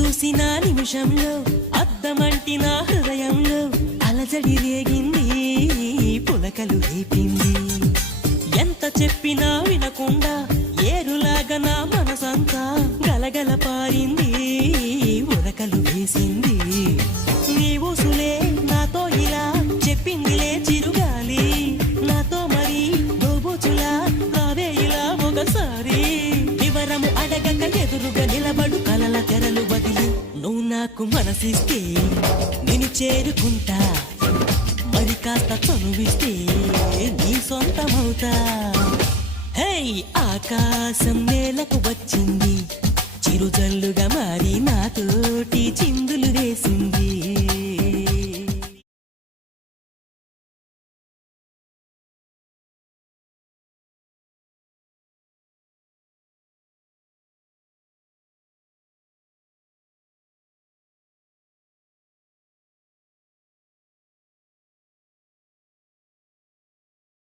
చూసిన నిమిషంలో అద్దమంటి నా హృదయంలో అలజడి రేగింది, పులకలు రేపింది. ఎంత చెప్పినా వినకుండా ఏరులాగా నా మనసంతా గలగల పారింది, ఉరకలు వేసింది. నీ ఊసులే నాతో ఇలా చెప్పిందిలే చిరుగాలి, నాతో మరి దోబూచులా రావే ఇలా ఒకసారి. వివరము అడగక ఎదురుగా నిలబడు కలల తెరలు బదిలి, నువ్వు నాకు మనసిస్తే నేను చేరుకుంటా, మరి కాస్త చనువిస్తే నీ సొంతమవుతా. హే ఆకాశం నేలకు వచ్చింది, చిరుజల్లుగా మారి